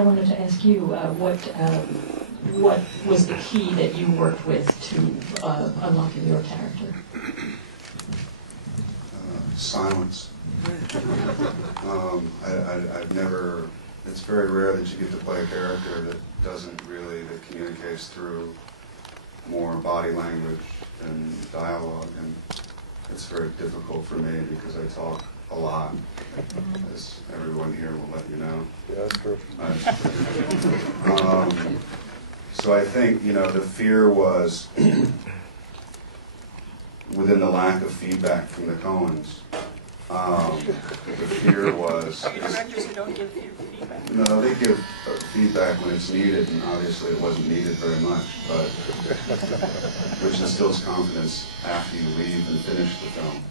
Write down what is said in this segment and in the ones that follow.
I wanted to ask you what was the key that you worked with to unlocking your character? Silence. I've never. It's very rare that you get to play a character that that communicates through more body language than dialogue, and it's very difficult for me because I talk a lot, as everyone here will let you know. Yeah, that's true. So I think, the fear was within the lack of feedback from the Coens. The fear was... Directors who don't give feedback. No, they give feedback when it's needed, and obviously it wasn't needed very much, but which instills confidence after you leave and finish the film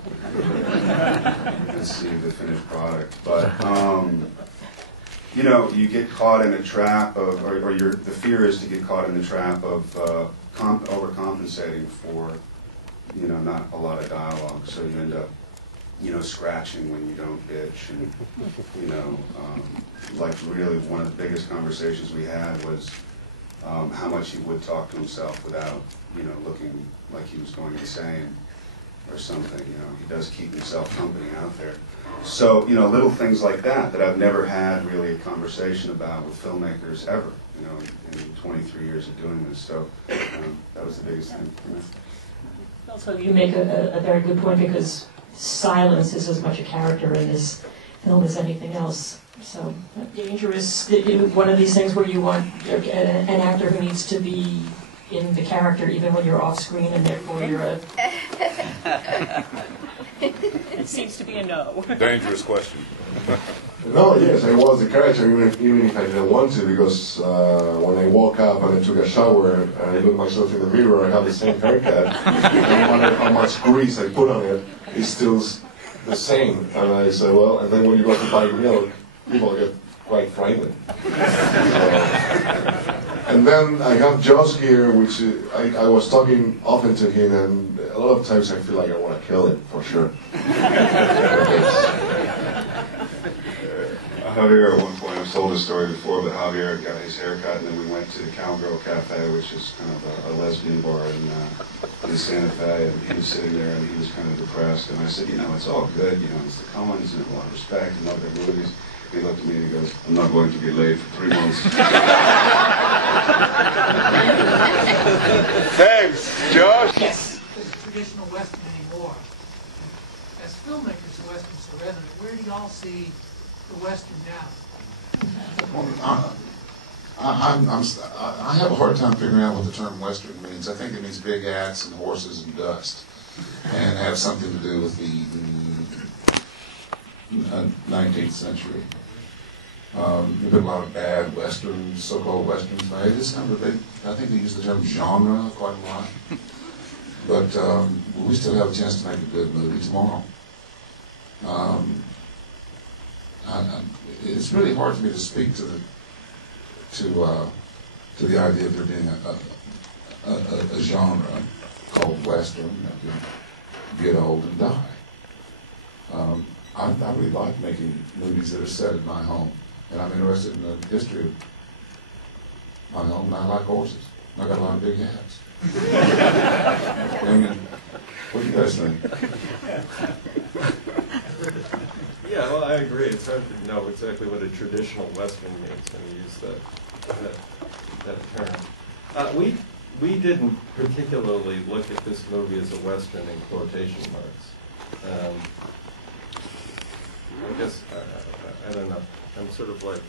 and see the finished product. But you get caught in a trap of, the fear is to get caught in the trap of overcompensating for, not a lot of dialogue, so you end up scratching when you don't bitch, and, like really one of the biggest conversations we had was how much he would talk to himself without, looking like he was going insane or something. He does keep himself company out there. So, little things like that I've never had really a conversation about with filmmakers ever, in 23 years of doing this. So that was the biggest thing for me. Also, you make a very good point, because silence is as much a character in this film as anything else. So dangerous, one of these things where you want an actor who needs to be in the character even when you're off screen, and therefore you're a... It seems to be a no. Dangerous question. No, yes, I was the character even if I didn't want to, because when I woke up and I took a shower and I looked myself in the mirror, I have the same haircut. And no matter how much grease I put on it, it's still the same. And I said, well, and then when you go to buy milk, people get quite frightened. And then I have Josh here, which I was talking often to him, and a lot of times I feel like I want to kill him, for sure. Javier, at one point, I've told this story before, but Javier got his hair cut, and then we went to the Cowgirl Cafe, which is kind of a lesbian bar in Santa Fe, and he was sitting there, and he was kind of depressed, and I said, it's all good, it's the Coens, and a lot of respect, and love their movies. He looked at me and he goes, I'm not going to be late for 3 months. Thanks, Josh. Yes. This traditional Western anymore. As filmmakers, the Western's so resonant. Where do y'all see the Western now? Well, I have a hard time figuring out what the term Western means. I think it means big hats and horses and dust, and have something to do with the 19th century. There have been a lot of bad Westerns, so-called Westerns made. I think they use the term genre quite a lot. But we still have a chance to make a good movie tomorrow. It's really hard for me to speak to the idea of there being a genre called Western that can get old and die. I really like making movies that are set in my home, and I'm interested in the history of my home, and I like horses. I got a lot of big hats. What do you guys think? Yeah, well, I agree. It's hard to know exactly what a traditional Western means when you use that term. We didn't particularly look at this movie as a Western in quotation marks. I guess, I don't know. I'm sort of like,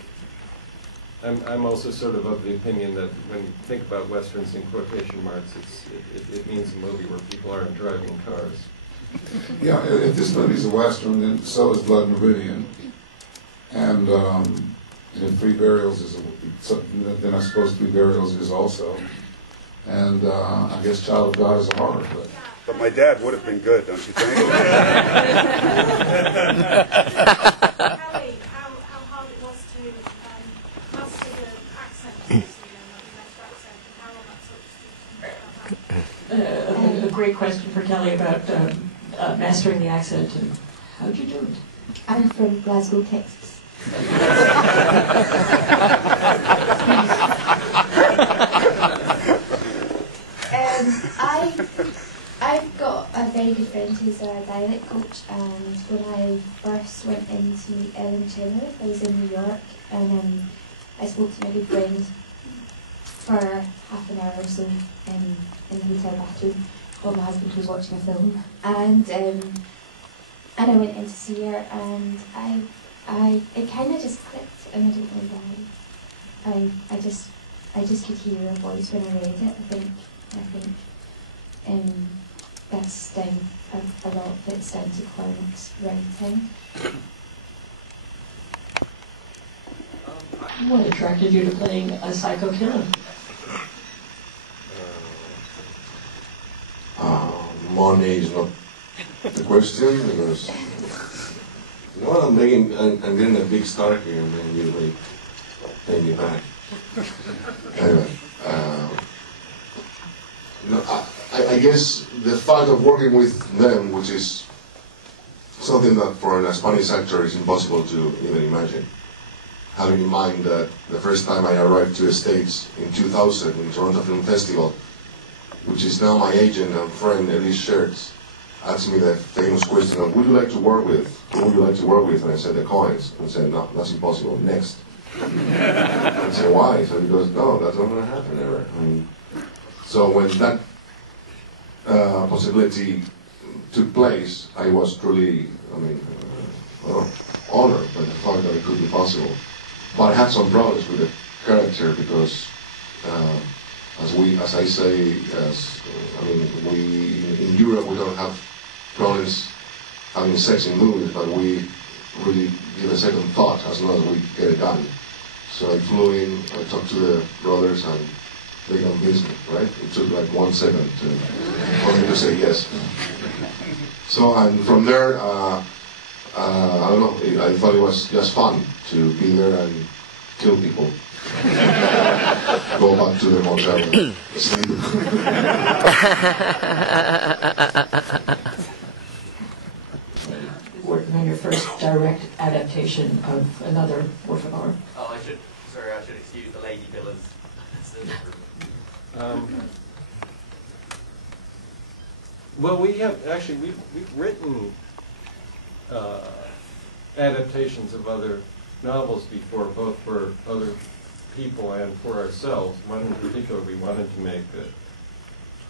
I'm also sort of the opinion that when you think about Westerns in quotation marks, it means a movie where people aren't driving cars. Yeah, if this movie's a Western, then so is Blood Meridian. And if Three Burials is then I suppose Three Burials is also. And I guess Child of God is a horror, But my dad would have been good, don't you think? Kelly, how hard it was to master the accent, obviously, and how long that sort of A great question for Kelly about mastering the accent, and how'd you do it? I'm from Glasgow, Texas. I've got a very good friend who's a dialect coach, and when I first went in to meet Ellen Chenoweth, I was in New York, and I spoke to my good friend for half an hour or so in the hotel bathroom while my husband was watching a film, and I went in to see her, and it kind of just clicked, and I don't know why. I just could hear her voice when I read it. I think that's down a lot of it's down to Coen's writing. What attracted you to playing a psycho killer? Money is not the question, because well, I'm getting a big star here, and then you pay me back. Anyway, I guess the fact of working with them, which is something that for a Spanish actor is impossible to even imagine. Having in mind that the first time I arrived to the States in 2000 in Toronto Film Festival, which is now my agent and friend Elise Schertz, asked me the famous question of, who would you like to work with? Who would you like to work with? And I said, the Coens. And I said, no, that's impossible. Next. I said, why? So he goes, no, that's not going to happen ever. So when that possibility took place, I was truly, honored by the fact that it could be possible. But I had some problems with the character because, as I say, in Europe we don't have problems having sex in movies, but we really give a second thought as long as we get it done. So I flew in, I talked to the brothers, and they convinced me, right? It took like 1 second for me to say yes. So, and from there, I don't know, I thought it was just fun to be there and kill people. Go back to the motel and sleep. Working on your first direct adaptation of another work of art. Oh, I should excuse the lady villas. Well, we've written adaptations of other novels before, both for other people and for ourselves. One in particular we wanted to make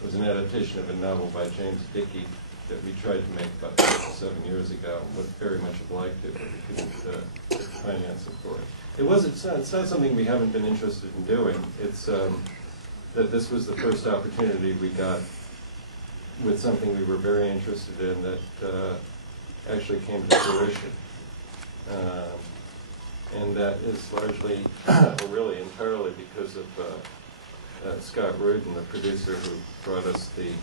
was an adaptation of a novel by James Dickey that we tried to make about 7 years ago. Would very much have liked it, but we couldn't get financing for it. It's not something we haven't been interested in doing. It's that this was the first opportunity we got with something we were very interested in that actually came to fruition. And that is largely, or really entirely, because of Scott Rudin, the producer who brought us the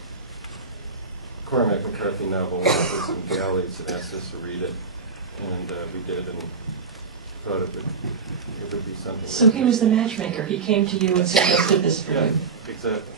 Cormac McCarthy novel, Whispers and Galleys, and asked us to read it. And we did, and thought it would be something. So he was the matchmaker. He came to you and suggested this for you. Yeah, exactly.